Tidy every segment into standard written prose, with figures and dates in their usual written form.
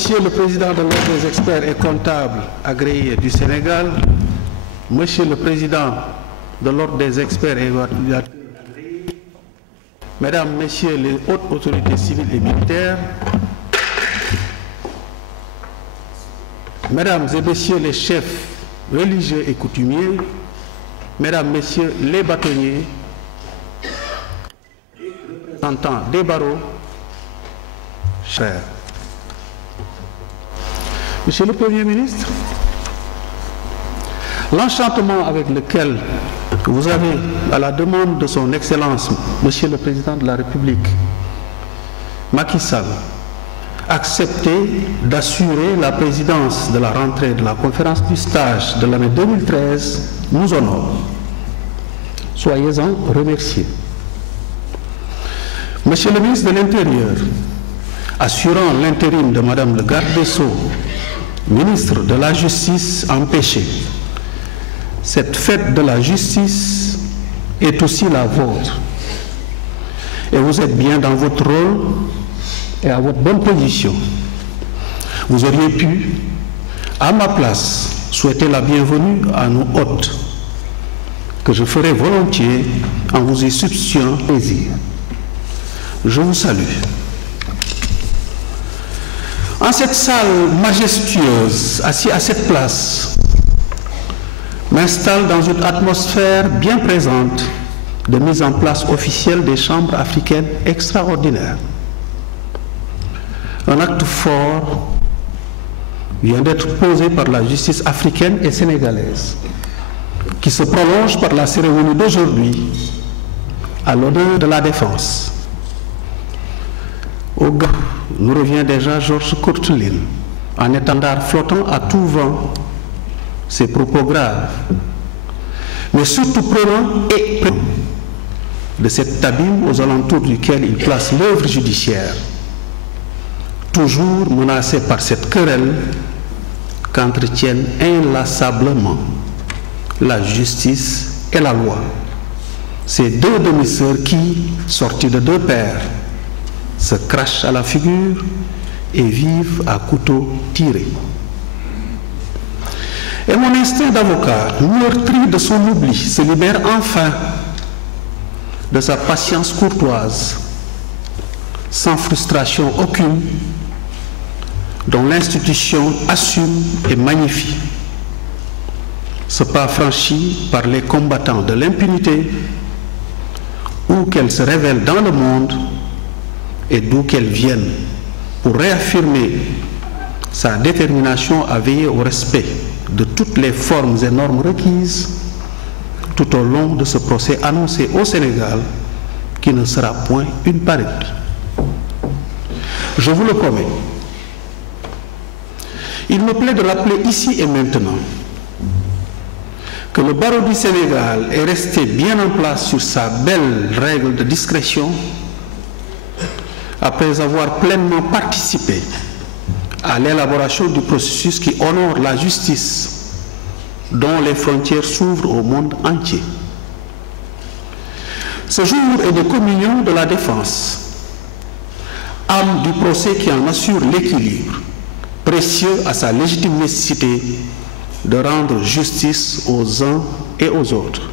Monsieur le Président de l'Ordre des experts et comptables agréés du Sénégal, Monsieur le Président de l'Ordre des experts et évaluateurs agréés, Mesdames, Messieurs les hautes autorités civiles et militaires, Mesdames et Messieurs les chefs religieux et coutumiers, Mesdames, Messieurs les bâtonniers, représentants des barreaux, chers. Monsieur le Premier ministre, l'enchantement avec lequel vous avez, à la demande de son Excellence, Monsieur le Président de la République, Macky Sall, accepté d'assurer la présidence de la rentrée de la conférence du stage de l'année 2013, nous honore. Soyez-en remerciés. Monsieur le ministre de l'Intérieur, assurant l'intérim de Madame le garde des Sceaux, ministre de la Justice empêché, cette fête de la justice est aussi la vôtre. Et vous êtes bien dans votre rôle et à votre bonne position. Vous auriez pu, à ma place, souhaiter la bienvenue à nos hôtes, que je ferai volontiers en vous y substituant plaisir. Je vous salue. En cette salle majestueuse, assis à cette place, m'installe dans une atmosphère bien présente de mise en place officielle des chambres africaines extraordinaires. Un acte fort vient d'être posé par la justice africaine et sénégalaise, qui se prolonge par la cérémonie d'aujourd'hui à l'honneur de la défense. Au gars, nous revient déjà Georges Courteline, en étendard flottant à tout vent, ses propos graves, mais surtout prenant et prenant de cet abîme aux alentours duquel il place l'œuvre judiciaire, toujours menacée par cette querelle qu'entretiennent inlassablement la justice et la loi, ces deux demi-sœurs qui, sorties de deux pères, se crachent à la figure et vivent à couteau tiré. Et mon instinct d'avocat, meurtri de son oubli, se libère enfin de sa patience courtoise, sans frustration aucune, dont l'institution assume et magnifie ce pas franchi par les combattants de l'impunité, où qu'elle se révèle dans le monde et d'où qu'elle vienne, pour réaffirmer sa détermination à veiller au respect de toutes les formes et normes requises tout au long de ce procès annoncé au Sénégal, qui ne sera point une parodie. Je vous le promets. Il me plaît de rappeler ici et maintenant que le barreau du Sénégal est resté bien en place sur sa belle règle de discrétion après avoir pleinement participé à l'élaboration du processus qui honore la justice dont les frontières s'ouvrent au monde entier. Ce jour est de communion de la défense, âme du procès qui en assure l'équilibre, précieux à sa légitime nécessité de rendre justice aux uns et aux autres.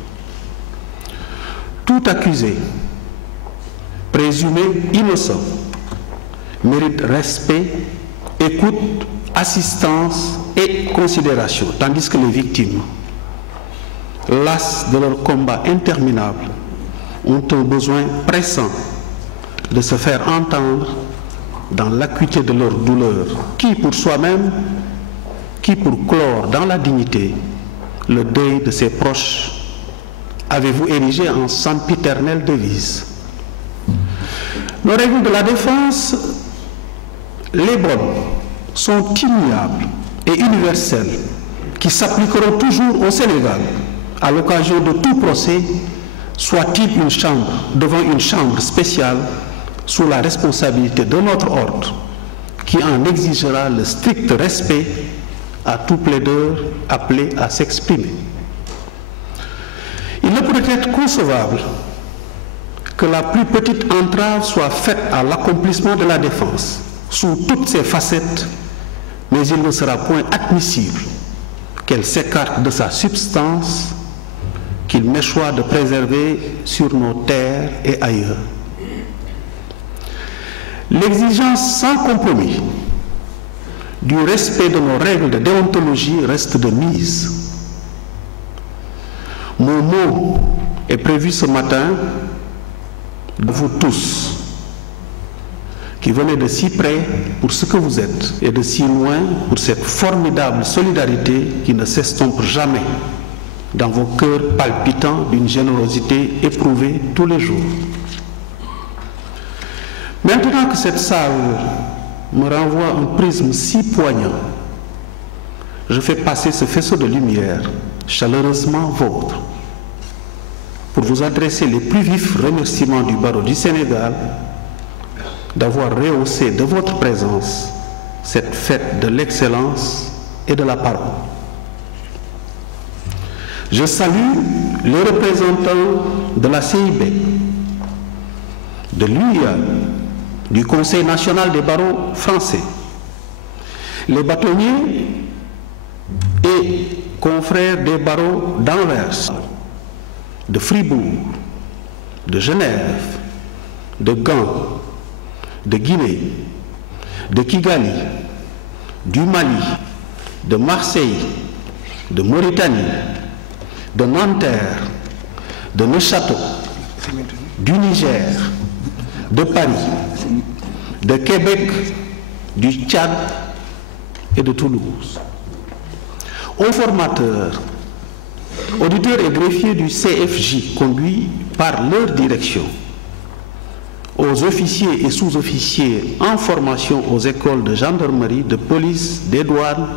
Tout accusé, présumé innocent, mérite respect, écoute, assistance et considération, tandis que les victimes, lasses de leur combat interminable, ont un besoin pressant de se faire entendre dans l'acuité de leur douleur, qui pour soi-même, qui pour clore dans la dignité le deuil de ses proches, avez-vous érigé en sempiternelle devise. Nos règles de la défense, les bonnes, sont immuables et universelles, qui s'appliqueront toujours au Sénégal à l'occasion de tout procès, soit-il une chambre devant une chambre spéciale sous la responsabilité de notre ordre, qui en exigera le strict respect à tout plaideur appelé à s'exprimer. Il ne pourrait être concevable que la plus petite entrave soit faite à l'accomplissement de la défense, sous toutes ses facettes mais il ne sera point admissible qu'elle s'écarte de sa substance qu'il m'échoit de préserver sur nos terres et ailleurs. L'exigence sans compromis du respect de nos règles de déontologie reste de mise. Mon mot est prévu ce matin de vous tous, qui venez de si près pour ce que vous êtes et de si loin pour cette formidable solidarité qui ne s'estompe jamais dans vos cœurs palpitants d'une générosité éprouvée tous les jours. Maintenant que cette salle me renvoie un prisme si poignant, je fais passer ce faisceau de lumière chaleureusement vôtre pour vous adresser les plus vifs remerciements du barreau du Sénégal d'avoir rehaussé de votre présence cette fête de l'excellence et de la parole. Je salue les représentants de la CIB, de l'UIA, du Conseil national des barreaux français, les bâtonniers et confrères des barreaux d'Anvers, de Fribourg, de Genève, de Gand, de Guinée, de Kigali, du Mali, de Marseille, de Mauritanie, de Nanterre, de Neuchâtel, du Niger, de Paris, de Québec, du Tchad et de Toulouse. Aux formateurs, auditeurs et greffiers du CFJ conduits par leur direction, aux officiers et sous-officiers en formation aux écoles de gendarmerie, de police, des douanes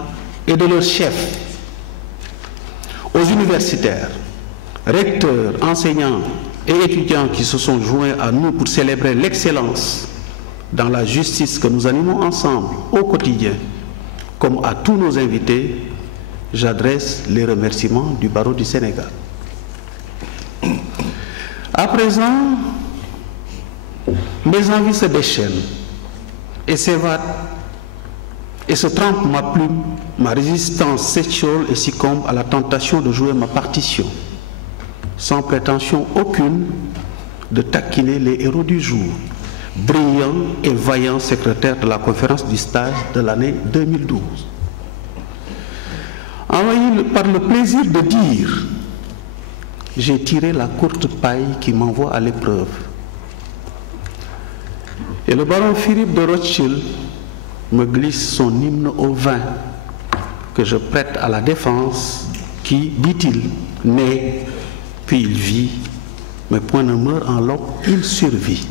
et de leurs chefs, aux universitaires, recteurs, enseignants et étudiants qui se sont joints à nous pour célébrer l'excellence dans la justice que nous animons ensemble au quotidien, comme à tous nos invités, j'adresse les remerciements du barreau du Sénégal. À présent, mes envies se déchaînent et s'évadent et se trempent ma plume, ma résistance s'étiole et succombe à la tentation de jouer ma partition, sans prétention aucune de taquiner les héros du jour, brillants et vaillants secrétaires de la conférence du stage de l'année 2012. Envahi par le plaisir de dire, j'ai tiré la courte paille qui m'envoie à l'épreuve. Et le baron Philippe de Rothschild me glisse son hymne au vin que je prête à la défense qui, dit-il, naît, puis il vit, mais point ne meurt en l'homme, il survit.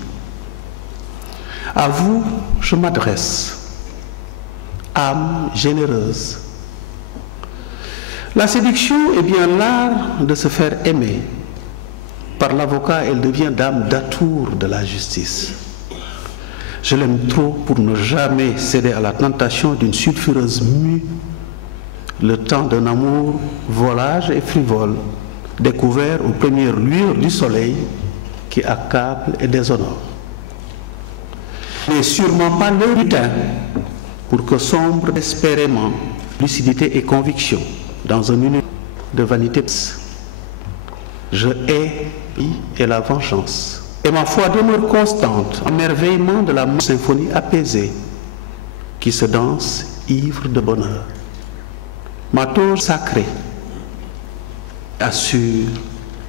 À vous, je m'adresse, âme généreuse. La séduction est bien l'art de se faire aimer. Par l'avocat, elle devient dame d'atour de la justice. Je l'aime trop pour ne jamais céder à la tentation d'une sulfureuse mue, le temps d'un amour volage et frivole, découvert aux premières lueurs du soleil qui accable et déshonore. Mais sûrement pas le lutin pour que sombre désespérément lucidité et conviction dans un univers de vanité. Je hais et la vengeance. Et ma foi demeure constante, en merveillement de la symphonie apaisée qui se danse ivre de bonheur. Ma tour sacrée assure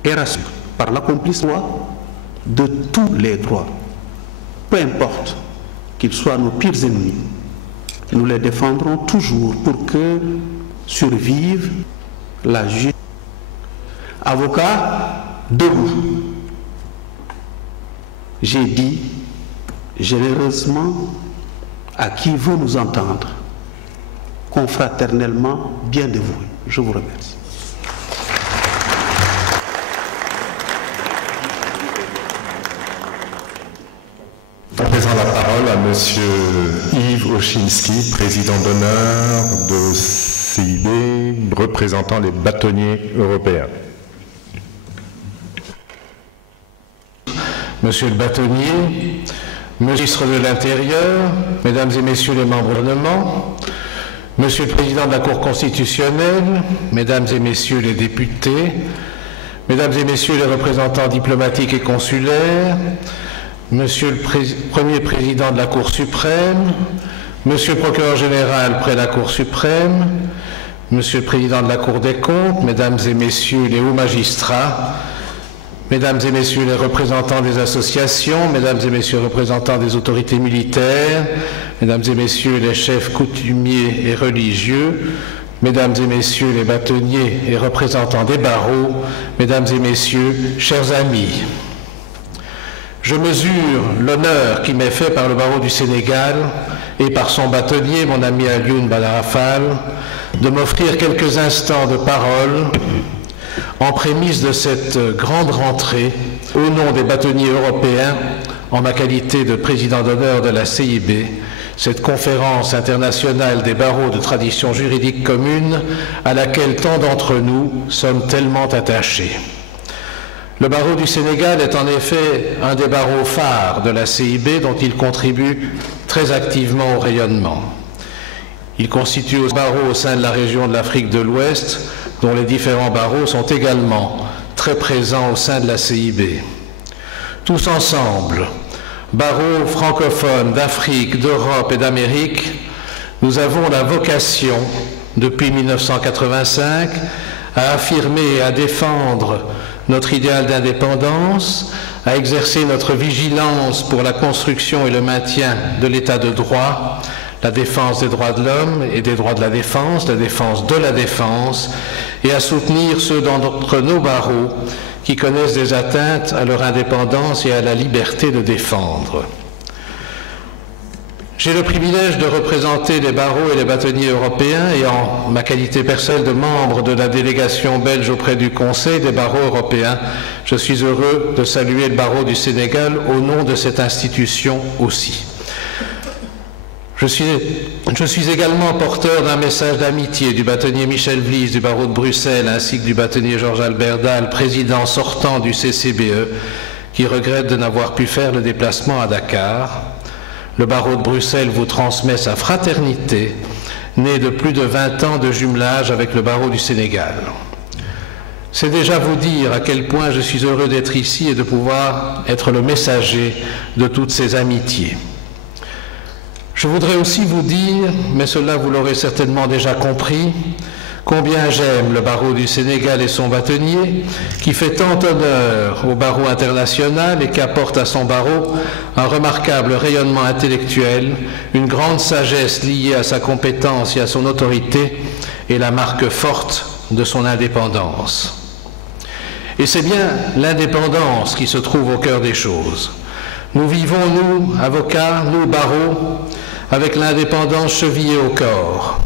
et rassure par l'accomplissement de tous les droits, peu importe qu'ils soient nos pires ennemis, nous les défendrons toujours pour que survive la justice. Avocat, debout. J'ai dit généreusement à qui veut nous entendre, confraternellement bien dévoué. Je vous remercie. À présent la parole à Monsieur Yves Ochimski, président d'honneur de CIB, représentant les bâtonniers européens. Monsieur le bâtonnier, Monsieur le ministre de l'Intérieur, Mesdames et Messieurs les membres du gouvernement, Monsieur le Président de la Cour constitutionnelle, Mesdames et Messieurs les députés, Mesdames et Messieurs les représentants diplomatiques et consulaires, Monsieur le Premier Président de la Cour suprême, Monsieur le Procureur général près la Cour suprême, Monsieur le Président de la Cour des comptes, Mesdames et Messieurs les hauts magistrats, Mesdames et Messieurs les représentants des associations, Mesdames et Messieurs les représentants des autorités militaires, Mesdames et Messieurs les chefs coutumiers et religieux, Mesdames et Messieurs les bâtonniers et représentants des barreaux, Mesdames et Messieurs, chers amis, je mesure l'honneur qui m'est fait par le barreau du Sénégal et par son bâtonnier, mon ami Alioune Badarafal, de m'offrir quelques instants de parole en prémisse de cette grande rentrée au nom des bâtonniers européens en ma qualité de président d'honneur de la CIB, cette conférence internationale des barreaux de tradition juridique commune à laquelle tant d'entre nous sommes tellement attachés. Le barreau du Sénégal est en effet un des barreaux phares de la CIB dont il contribue très activement au rayonnement. Il constitue un barreau au sein de la région de l'Afrique de l'Ouest dont les différents barreaux sont également très présents au sein de la CIB. Tous ensemble, barreaux francophones d'Afrique, d'Europe et d'Amérique, nous avons la vocation, depuis 1985, à affirmer et à défendre notre idéal d'indépendance, à exercer notre vigilance pour la construction et le maintien de l'état de droit, la défense des droits de l'homme et des droits de la défense de la défense, et à soutenir ceux d'entre nos barreaux qui connaissent des atteintes à leur indépendance et à la liberté de défendre. J'ai le privilège de représenter les barreaux et les bâtonniers européens et en ma qualité personnelle de membre de la délégation belge auprès du Conseil des barreaux européens, je suis heureux de saluer le barreau du Sénégal au nom de cette institution aussi. Je suis également porteur d'un message d'amitié du bâtonnier Michel Vlies du barreau de Bruxelles ainsi que du bâtonnier Georges-Albert Dahl, président sortant du CCBE, qui regrette de n'avoir pu faire le déplacement à Dakar. Le barreau de Bruxelles vous transmet sa fraternité, née de plus de 20 ans de jumelage avec le barreau du Sénégal. C'est déjà vous dire à quel point je suis heureux d'être ici et de pouvoir être le messager de toutes ces amitiés. Je voudrais aussi vous dire, mais cela vous l'aurez certainement déjà compris, combien j'aime le barreau du Sénégal et son bâtonnier, qui fait tant honneur au barreau international et qui apporte à son barreau un remarquable rayonnement intellectuel, une grande sagesse liée à sa compétence et à son autorité, et la marque forte de son indépendance. Et c'est bien l'indépendance qui se trouve au cœur des choses. Nous vivons, nous, avocats, nous, barreaux, avec l'indépendance chevillée au corps,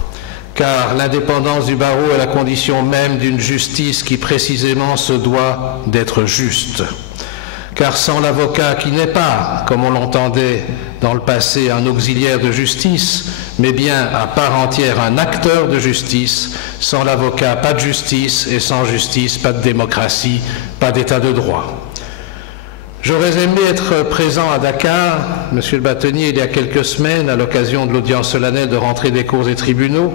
car l'indépendance du barreau est la condition même d'une justice qui précisément se doit d'être juste. Car sans l'avocat qui n'est pas, comme on l'entendait dans le passé, un auxiliaire de justice, mais bien à part entière un acteur de justice, sans l'avocat, pas de justice, et sans justice, pas de démocratie, pas d'état de droit. J'aurais aimé être présent à Dakar, monsieur le bâtonnier, il y a quelques semaines, à l'occasion de l'audience solennelle de rentrée des cours et tribunaux,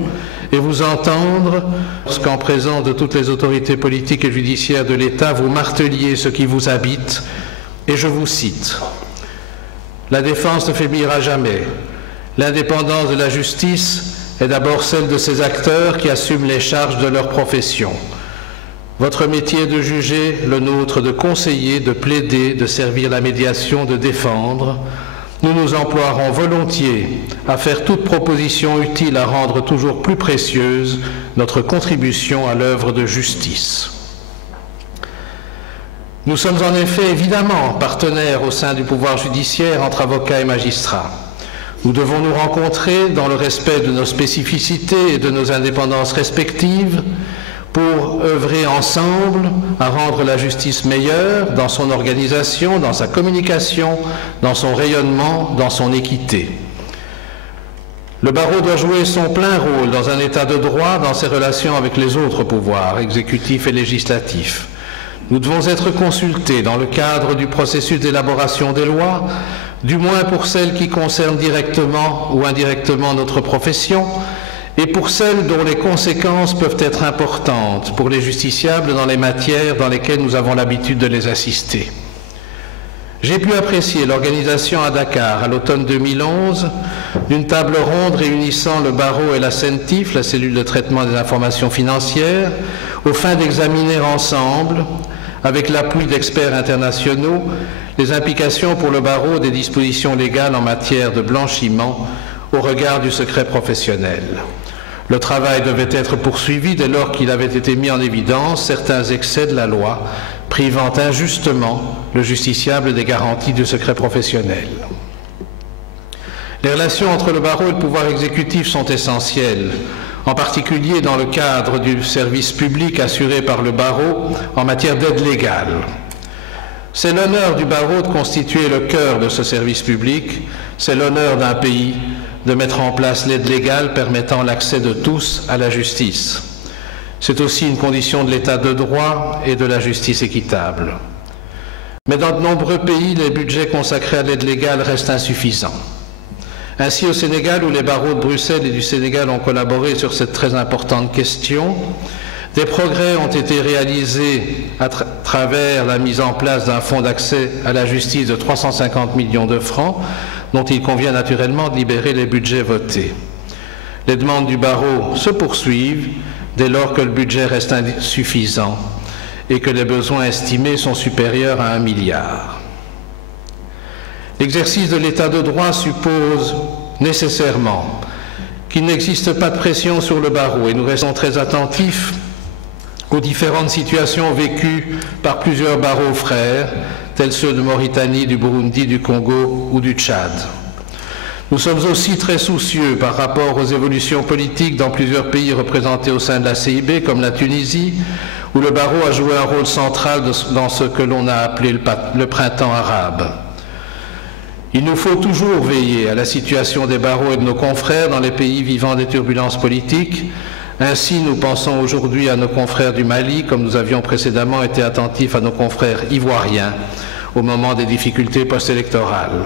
et vous entendre, lorsqu'en présence de toutes les autorités politiques et judiciaires de l'État, vous marteliez ce qui vous habite, et je vous cite. La défense ne faiblira jamais. L'indépendance de la justice est d'abord celle de ses acteurs qui assument les charges de leur profession. Votre métier est de juger, le nôtre de conseiller, de plaider, de servir la médiation, de défendre. Nous nous emploierons volontiers à faire toute proposition utile à rendre toujours plus précieuse notre contribution à l'œuvre de justice. Nous sommes en effet évidemment partenaires au sein du pouvoir judiciaire entre avocats et magistrats. Nous devons nous rencontrer dans le respect de nos spécificités et de nos indépendances respectives pour œuvrer ensemble à rendre la justice meilleure dans son organisation, dans sa communication, dans son rayonnement, dans son équité. Le barreau doit jouer son plein rôle dans un état de droit dans ses relations avec les autres pouvoirs, exécutifs et législatifs. Nous devons être consultés dans le cadre du processus d'élaboration des lois, du moins pour celles qui concernent directement ou indirectement notre profession, et pour celles dont les conséquences peuvent être importantes pour les justiciables dans les matières dans lesquelles nous avons l'habitude de les assister. J'ai pu apprécier l'organisation à Dakar, à l'automne 2011, d'une table ronde réunissant le barreau et la CENTIF, la cellule de traitement des informations financières, aux fins d'examiner ensemble, avec l'appui d'experts internationaux, les implications pour le barreau des dispositions légales en matière de blanchiment au regard du secret professionnel. Le travail devait être poursuivi dès lors qu'il avait été mis en évidence certains excès de la loi, privant injustement le justiciable des garanties du secret professionnel. Les relations entre le barreau et le pouvoir exécutif sont essentielles, en particulier dans le cadre du service public assuré par le barreau en matière d'aide légale. C'est l'honneur du barreau de constituer le cœur de ce service public, c'est l'honneur d'un pays de mettre en place l'aide légale permettant l'accès de tous à la justice. C'est aussi une condition de l'état de droit et de la justice équitable. Mais dans de nombreux pays, les budgets consacrés à l'aide légale restent insuffisants. Ainsi, au Sénégal, où les barreaux de Bruxelles et du Sénégal ont collaboré sur cette très importante question, des progrès ont été réalisés à travers la mise en place d'un fonds d'accès à la justice de 350 millions de francs, dont il convient naturellement de libérer les budgets votés. Les demandes du barreau se poursuivent dès lors que le budget reste insuffisant et que les besoins estimés sont supérieurs à 1 milliard. L'exercice de l'état de droit suppose nécessairement qu'il n'existe pas de pression sur le barreau et nous restons très attentifs aux différentes situations vécues par plusieurs barreaux frères, tels ceux de Mauritanie, du Burundi, du Congo ou du Tchad. Nous sommes aussi très soucieux par rapport aux évolutions politiques dans plusieurs pays représentés au sein de la CIB, comme la Tunisie, où le barreau a joué un rôle central dans ce que l'on a appelé le printemps arabe. Il nous faut toujours veiller à la situation des barreaux et de nos confrères dans les pays vivant des turbulences politiques. Ainsi, nous pensons aujourd'hui à nos confrères du Mali, comme nous avions précédemment été attentifs à nos confrères ivoiriens au moment des difficultés post-électorales.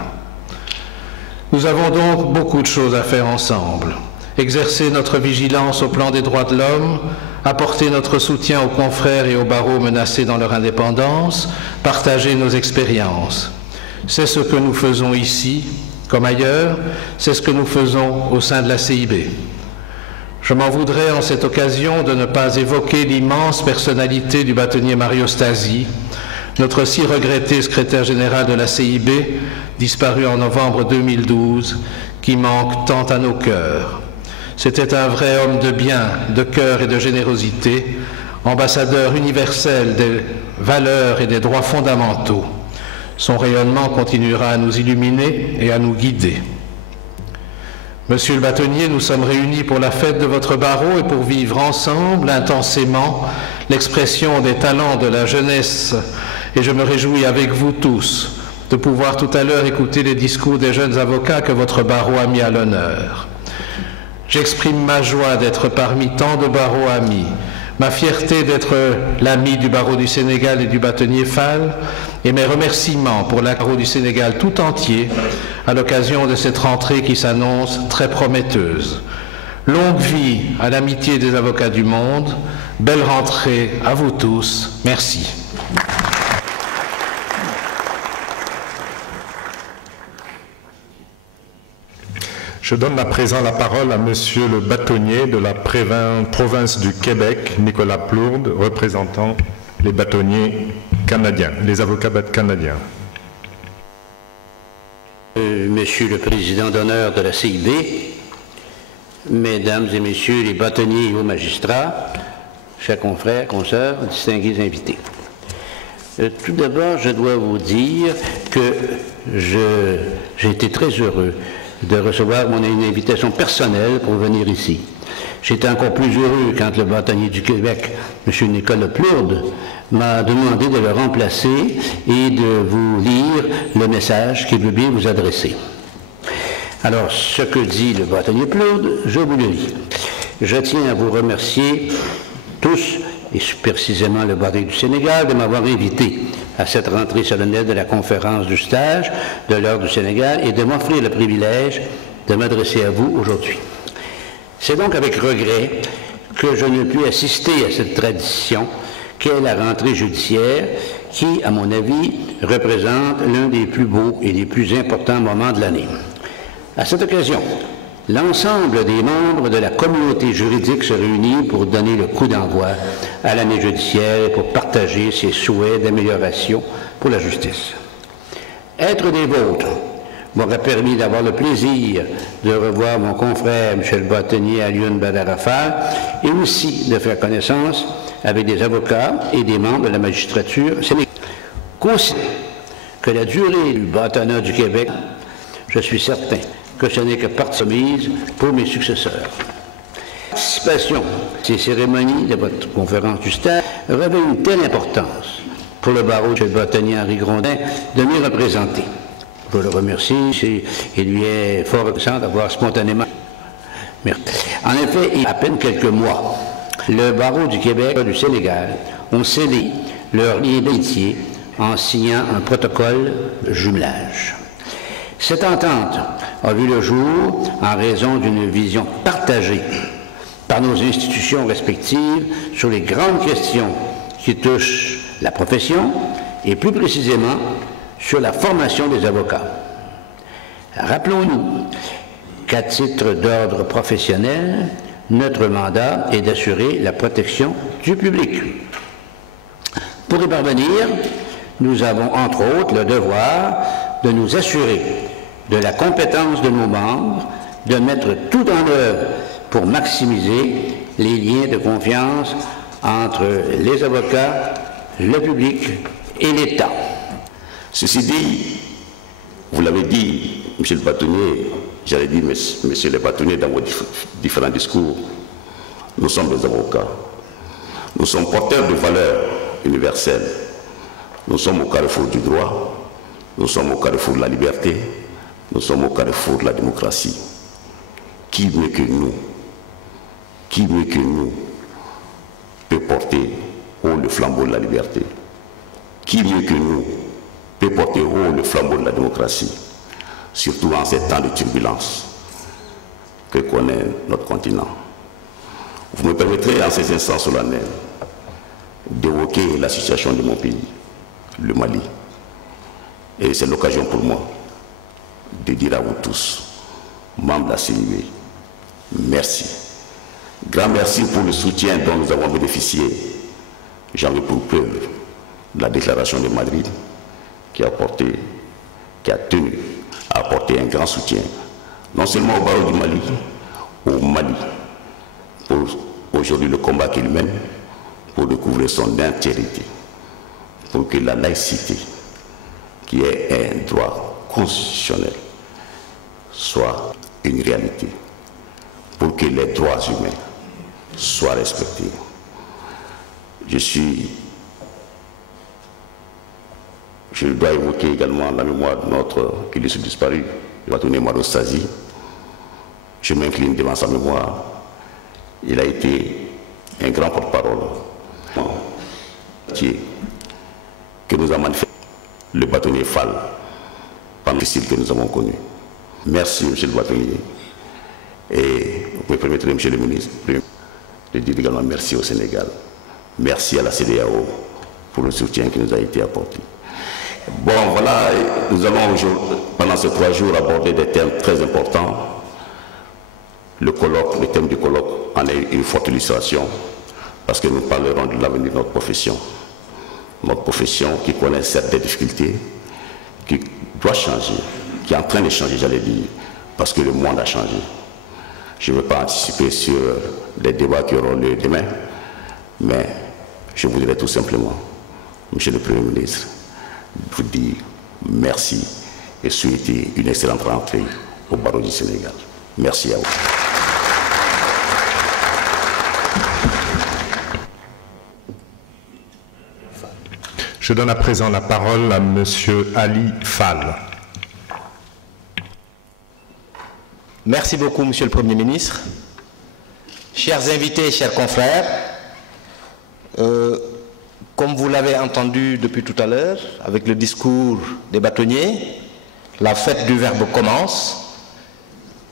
Nous avons donc beaucoup de choses à faire ensemble. Exercer notre vigilance au plan des droits de l'homme, apporter notre soutien aux confrères et aux barreaux menacés dans leur indépendance, partager nos expériences. C'est ce que nous faisons ici, comme ailleurs, c'est ce que nous faisons au sein de la CIB. Je m'en voudrais en cette occasion de ne pas évoquer l'immense personnalité du bâtonnier Mario Stasi, notre si regretté secrétaire général de la CIB, disparu en novembre 2012, qui manque tant à nos cœurs. C'était un vrai homme de bien, de cœur et de générosité, ambassadeur universel des valeurs et des droits fondamentaux. Son rayonnement continuera à nous illuminer et à nous guider. Monsieur le bâtonnier, nous sommes réunis pour la fête de votre barreau et pour vivre ensemble intensément l'expression des talents de la jeunesse. Et je me réjouis avec vous tous de pouvoir tout à l'heure écouter les discours des jeunes avocats que votre barreau a mis à l'honneur. J'exprime ma joie d'être parmi tant de barreaux amis, ma fierté d'être l'ami du barreau du Sénégal et du bâtonnier Fall, et mes remerciements pour la barreau du Sénégal tout entier à l'occasion de cette rentrée qui s'annonce très prometteuse. Longue vie à l'amitié des avocats du monde, belle rentrée à vous tous, merci. Je donne à présent la parole à Monsieur le bâtonnier de la province du Québec, Nicolas Plourde, représentant les bâtonniers canadiens, les avocats canadiens. Monsieur le Président d'honneur de la CIB, Mesdames et Messieurs les bâtonniers et hauts magistrats, chers confrères, consoeurs, distingués invités. Tout d'abord, je dois vous dire que j'ai été très heureux de recevoir une invitation personnelle pour venir ici. J'étais encore plus heureux quand le bâtonnier du Québec, M. Nicolas Plourde, m'a demandé de le remplacer et de vous lire le message qu'il veut bien vous adresser. Alors, ce que dit le bâtonnier Plourde, je vous le lis. Je tiens à vous remercier tous, et précisément le bâtonnier du Sénégal, de m'avoir invité à cette rentrée solennelle de la conférence du stage de l'Ordre du Sénégal et de m'offrir le privilège de m'adresser à vous aujourd'hui. C'est donc avec regret que je ne puis assister à cette tradition qu'est la rentrée judiciaire qui, à mon avis, représente l'un des plus beaux et des plus importants moments de l'année. À cette occasion, l'ensemble des membres de la communauté juridique se réunit pour donner le coup d'envoi à l'année judiciaire et pour partager ses souhaits d'amélioration pour la justice. Être des vôtres m'aurait permis d'avoir le plaisir de revoir mon confrère Michel Bâtonnier à Lyon Badarafa et aussi de faire connaissance avec des avocats et des membres de la magistrature sénégalaise. Considérant que la durée du bâtonnat du Québec, je suis certain que ce n'est que partie mise pour mes successeurs. La participation à ces cérémonies de votre conférence du stade revêt une telle importance pour le barreau de Michel Bâtonnier Henri Grondin de m'y représenter. Je le remercie, il lui est fort reconnaissant d'avoir spontanément. Merci. En effet, il y a à peine quelques mois, le barreau du Québec et du Sénégal ont scellé leur lien d'amitié en signant un protocole jumelage. Cette entente a vu le jour en raison d'une vision partagée par nos institutions respectives sur les grandes questions qui touchent la profession et plus précisément sur la formation des avocats. Rappelons-nous qu'à titre d'ordre professionnel, notre mandat est d'assurer la protection du public. Pour y parvenir, nous avons entre autres le devoir de nous assurer de la compétence de nos membres, de mettre tout en œuvre pour maximiser les liens de confiance entre les avocats, le public et l'État. Ceci dit, vous l'avez dit, M. le Bâtonnier, j'allais dire, M. le Bâtonnier, dans vos différents discours, nous sommes des avocats. Nous sommes porteurs de valeurs universelles. Nous sommes au carrefour du droit, nous sommes au carrefour de la liberté, nous sommes au carrefour de la démocratie. Qui mieux que nous peut porter haut le flambeau de la liberté? Qui mieux que nous peut porter haut le flambeau de la démocratie, surtout en ces temps de turbulence que connaît notre continent? Vous me permettrez en ces instants solennels d'évoquer la situation de mon pays, le Mali. Et c'est l'occasion pour moi de dire à vous tous, membres de la CIV, merci. Grand merci pour le soutien dont nous avons bénéficié. J'en veux pour preuve la déclaration de Madrid qui a tenu à apporter un grand soutien, non seulement au barreau du Mali, au Mali, pour aujourd'hui le combat qu'il mène, pour découvrir son intégrité, pour que la laïcité, qui est un droit constitutionnel, soit une réalité, pour que les droits humains soient respectés. Je dois évoquer également la mémoire de notre illustre disparu, le bâtonnier Marostazi. Je m'incline devant sa mémoire. Il a été un grand porte-parole que nous a manifesté le bâtonnier Fall pendant le style que nous avons connu. Merci, M. le bâtonnier. Et vous me permettrez, M. le ministre, de dire également merci au Sénégal. Merci à la CEDEAO pour le soutien qui nous a été apporté. Bon, voilà, nous allons pendant ces 3 jours aborder des thèmes très importants. Le thème du colloque en est une forte illustration parce que nous parlerons de l'avenir de notre profession. Notre profession qui connaît certaines difficultés, qui doit changer, qui est en train de changer, j'allais dire, parce que le monde a changé. Je ne veux pas anticiper sur les débats qui auront lieu demain, mais je voudrais tout simplement, Monsieur le Premier ministre, vous dire merci et souhaiter une excellente rentrée au barreau du Sénégal. Merci à vous. Je donne à présent la parole à Monsieur Ali Fall. Merci beaucoup, Monsieur le Premier ministre. Chers invités, chers confrères, comme vous l'avez entendu depuis tout à l'heure, avec le discours des bâtonniers, la fête du Verbe commence.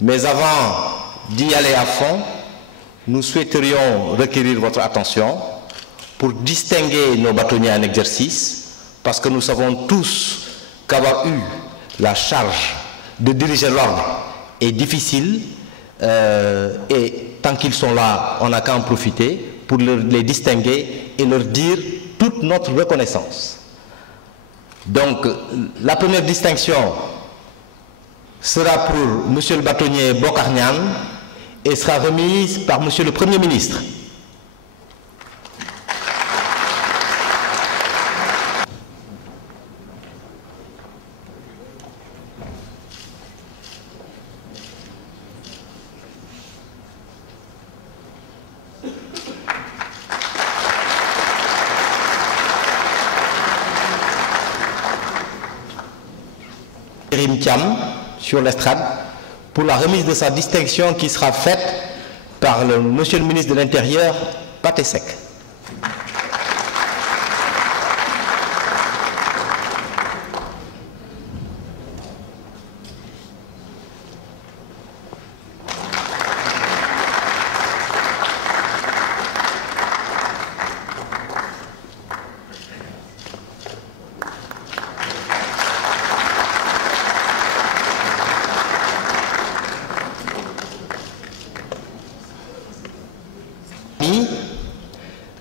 Mais avant d'y aller à fond, nous souhaiterions requérir votre attention pour distinguer nos bâtonniers en exercice, parce que nous savons tous qu'avoir eu la charge de diriger l'ordre est difficile, et tant qu'ils sont là, on n'a qu'à en profiter pour les distinguer et leur dire toute notre reconnaissance. Donc, la première distinction sera pour M. le bâtonnier Bokarnian et sera remise par M. le Premier ministre. Sur l'estrade pour la remise de sa distinction qui sera faite par Monsieur le ministre de l'Intérieur, Patesek.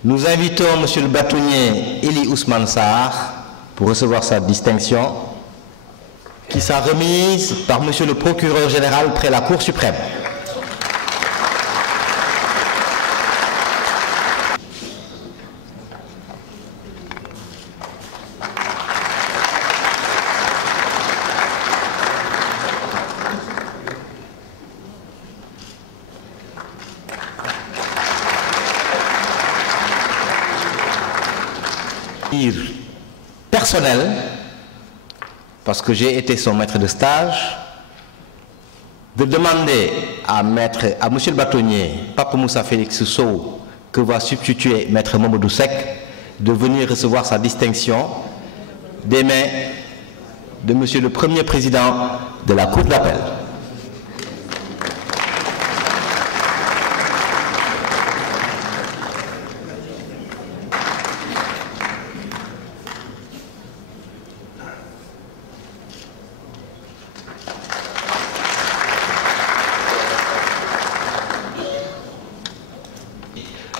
Nous invitons M. le bâtonnier Eli Ousmane Sarr pour recevoir sa distinction qui sera remise par M. le procureur général près la Cour suprême. Personnel, parce que j'ai été son maître de stage, de demander à monsieur le bâtonnier Pape Moussa Félix Sow, que va substituer maître Mamadou Seck, de venir recevoir sa distinction des mains de monsieur le premier président de la Cour d'appel.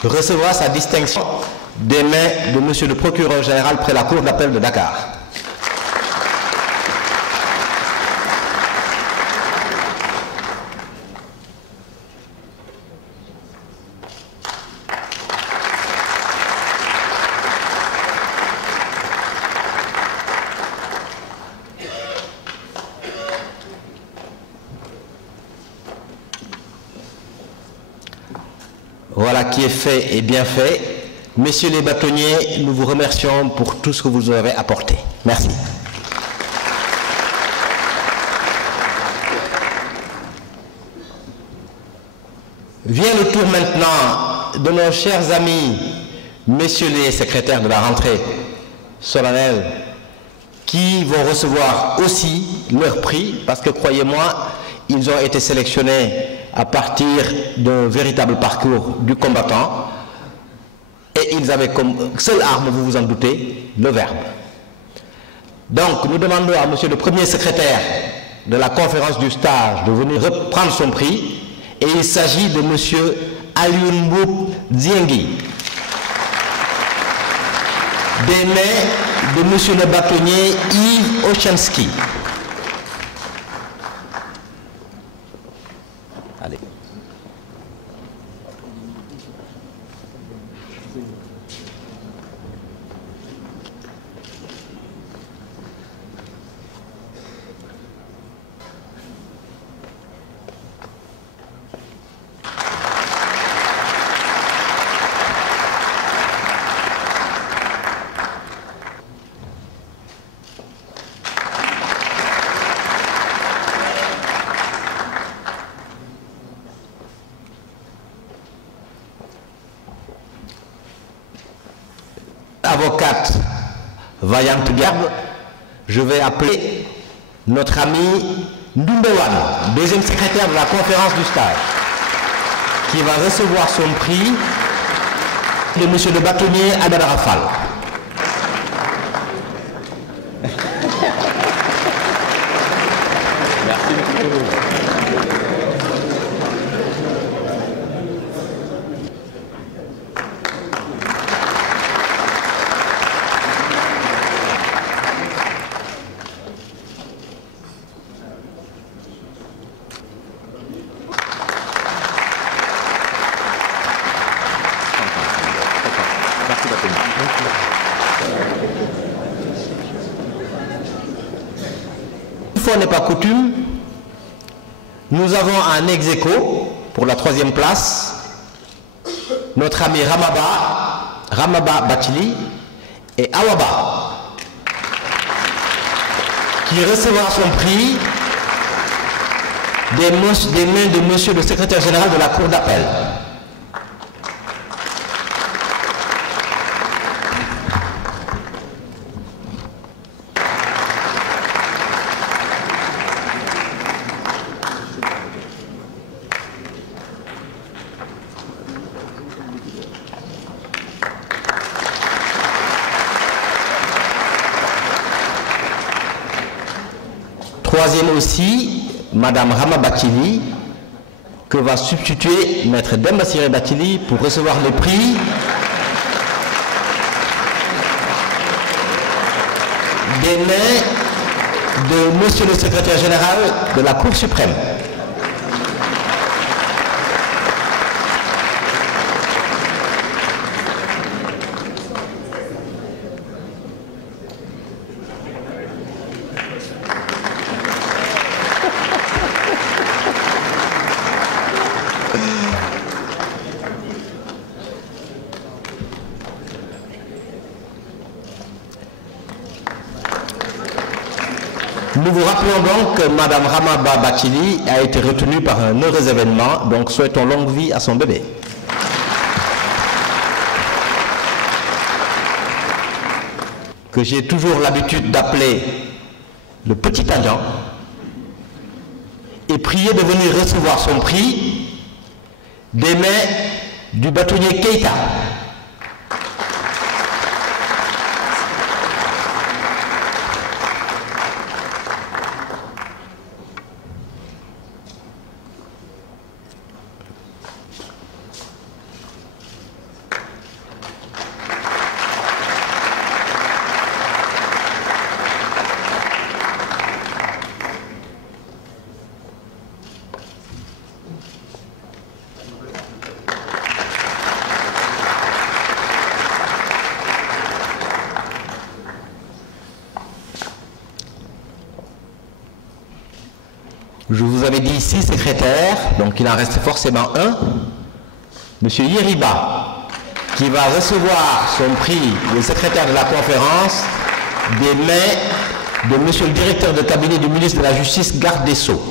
Recevra sa distinction des mains de monsieur le procureur général près la Cour d'appel de Dakar. Voilà qui est fait et bien fait. Messieurs les bâtonniers, nous vous remercions pour tout ce que vous avez apporté. Merci. Vient le tour maintenant de nos chers amis, messieurs les secrétaires de la rentrée solennelle, qui vont recevoir aussi leur prix, parce que croyez-moi, ils ont été sélectionnés à partir d'un véritable parcours du combattant, et ils avaient comme seule arme, vous vous en doutez, le verbe. Donc nous demandons à monsieur le premier secrétaire de la conférence du stage de venir reprendre son prix, et il s'agit de monsieur Alioune Mboup Diengi, des mains de monsieur le bâtonnier Yves Ochensky. Allez. Avocate vaillante garde, je vais appeler notre ami Ndumbewan, deuxième secrétaire de la conférence du stage. qui va recevoir son prix de M. le bâtonnier Abel Rafal. Une fois n'est pas coutume, nous avons un ex-aequo pour la 3e place, notre ami Ramaba Bachili et Awaba, qui recevra son prix des mains de monsieur le secrétaire général de la Cour d'appel. Troisième aussi, Madame Rama Bachili, que va substituer Maître Dembassiré Bachili pour recevoir le prix des mains de Monsieur le secrétaire général de la Cour suprême. Nous vous rappelons donc que Mme Ramaba Bachili a été retenue par un heureux événement, donc souhaitons longue vie à son bébé. Que j'ai toujours l'habitude d'appeler le petit agent, et prier de venir recevoir son prix des mains du bâtonnier Keïta. Je vous avais dit 6 secrétaires, donc il en reste forcément un. Monsieur Yeriba, qui va recevoir son prix de secrétaire de la conférence des mains de Monsieur le directeur de cabinet du ministre de la Justice, garde des Sceaux.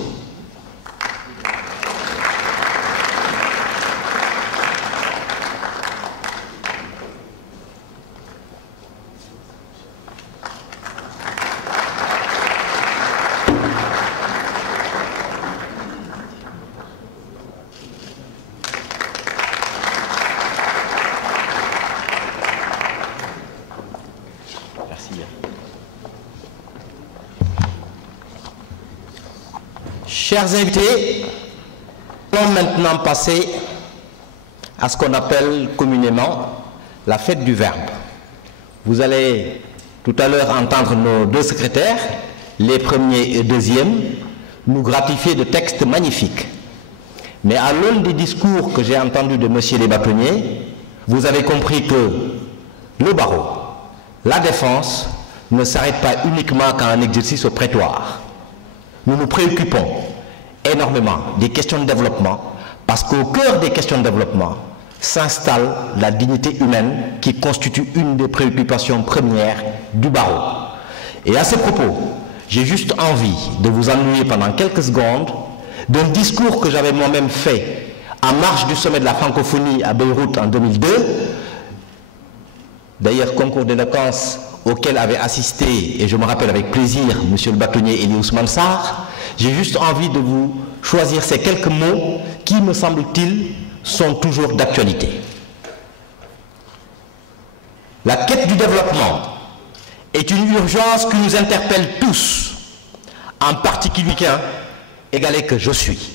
Chers invités, nous allons maintenant passer à ce qu'on appelle communément la fête du Verbe. Vous allez tout à l'heure entendre nos 2 secrétaires, les premiers et deuxièmes, nous gratifier de textes magnifiques. Mais à l'aune des discours que j'ai entendus de monsieur les bâtonniers, vous avez compris que le barreau, la défense, ne s'arrête pas uniquement qu'à un exercice au prétoire. Nous nous préoccupons énormément des questions de développement, parce qu'au cœur des questions de développement s'installe la dignité humaine qui constitue une des préoccupations premières du barreau. Et à ce propos, j'ai juste envie de vous ennuyer pendant quelques secondes d'un discours que j'avais moi-même fait en marge du sommet de la francophonie à Beyrouth en 2002, d'ailleurs concours d'éloquence auquel avait assisté, et je me rappelle avec plaisir, monsieur le bâtonnier Eli Ousmane Sarr. J'ai juste envie de vous choisir ces quelques mots qui, me semble-t-il, sont toujours d'actualité. La quête du développement est une urgence qui nous interpelle tous, en particulier égalé que je suis.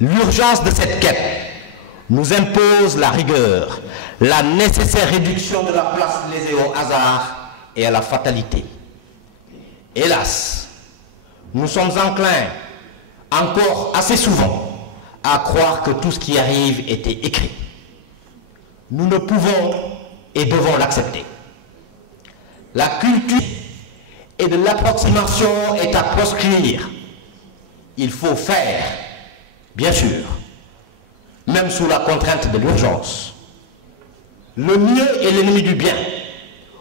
L'urgence de cette quête nous impose la rigueur, la nécessaire réduction de la place laissée au hasard et à la fatalité. Hélas, nous sommes enclins, encore assez souvent, à croire que tout ce qui arrive était écrit. Nous ne pouvons et devons l'accepter. La culture et de l'approximation est à proscrire. Il faut faire, bien sûr, même sous la contrainte de l'urgence. Le mieux est l'ennemi du bien.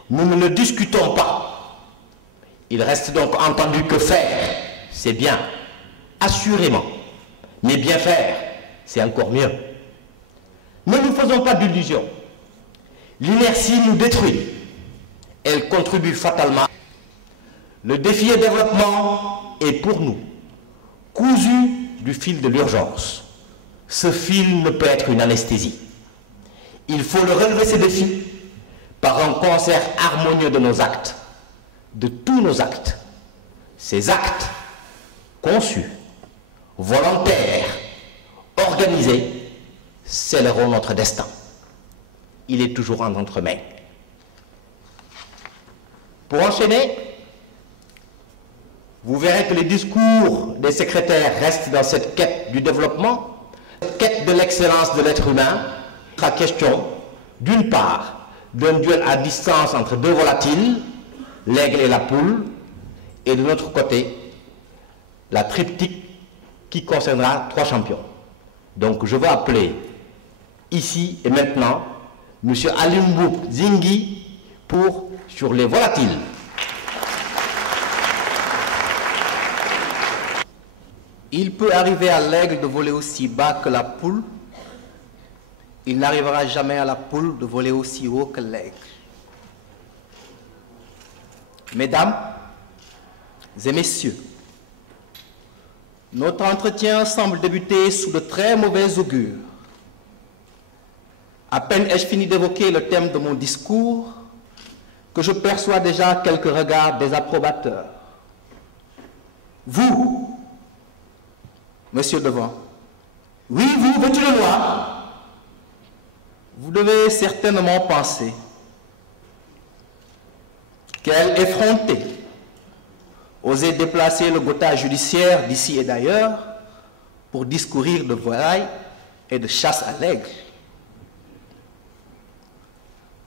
Nous ne le discutons pas. Il reste donc entendu que faire, c'est bien, assurément. Mais bien faire, c'est encore mieux. Ne nous faisons pas d'illusions. L'inertie nous détruit. Elle contribue fatalement. Le défi de développement est pour nous cousu du fil de l'urgence. Ce fil ne peut être une anesthésie. Il faut le relever, ces défis, par un concert harmonieux de nos actes, de tous nos actes. Ces actes conçus, volontaires, organisés, scelleront notre destin. Il est toujours en notre main. Pour enchaîner, vous verrez que les discours des secrétaires restent dans cette quête du développement, cette quête de l'excellence de l'être humain. Il sera question, d'une part, d'un duel à distance entre deux volatiles, l'aigle et la poule, et de l'autre côté, la triptyque qui concernera 3 champions. Donc je vais appeler ici et maintenant M. Alimbouk Zinghi pour sur les volatiles. Il peut arriver à l'aigle de voler aussi bas que la poule. Il n'arrivera jamais à la poule de voler aussi haut que l'aigle. Mesdames et messieurs, notre entretien semble débuter sous de très mauvais augure. À peine ai-je fini d'évoquer le thème de mon discours que je perçois déjà quelques regards désapprobateurs. Vous, Monsieur Devant, oui, vous, vêtu de noir, vous devez certainement penser quel effronté oser déplacer le gotha judiciaire d'ici et d'ailleurs pour discourir de volaille et de chasse à l'aigle.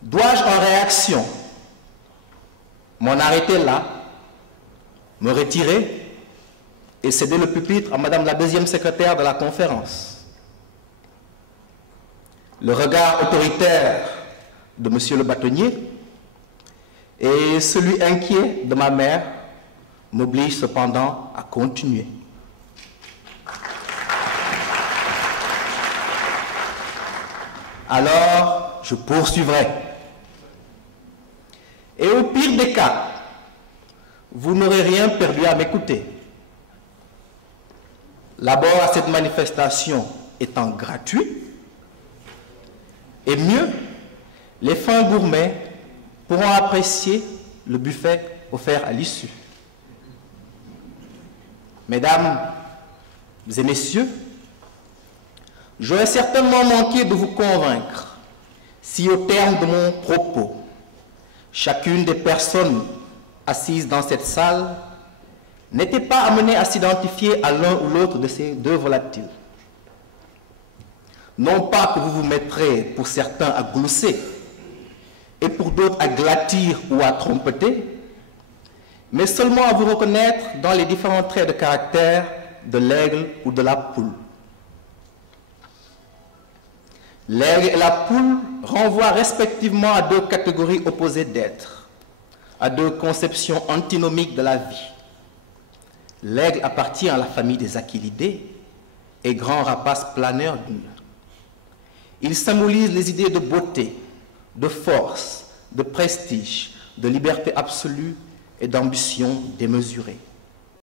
Dois-je en réaction m'en arrêter là, me retirer et céder le pupitre à Madame la deuxième secrétaire de la conférence? Le regard autoritaire de Monsieur le bâtonnier et celui inquiet de ma mère m'oblige cependant à continuer. Alors, je poursuivrai. Et au pire des cas, vous n'aurez rien perdu à m'écouter. L'abord à cette manifestation étant gratuit, et mieux, les fins gourmets pourront apprécier le buffet offert à l'issue. Mesdames et messieurs, j'aurais certainement manqué de vous convaincre si au terme de mon propos, chacune des personnes assises dans cette salle n'était pas amenée à s'identifier à l'un ou l'autre de ces deux volatiles. Non pas que vous vous mettrez pour certains à glousser et pour d'autres à glatir ou à trompeter, mais seulement à vous reconnaître dans les différents traits de caractère de l'aigle ou de la poule. L'aigle et la poule renvoient respectivement à deux catégories opposées d'être, à deux conceptions antinomiques de la vie. L'aigle appartient à la famille des Achillidés et grand rapace planeur d'une. Il symbolise les idées de beauté, de force, de prestige, de liberté absolue et d'ambition démesurée.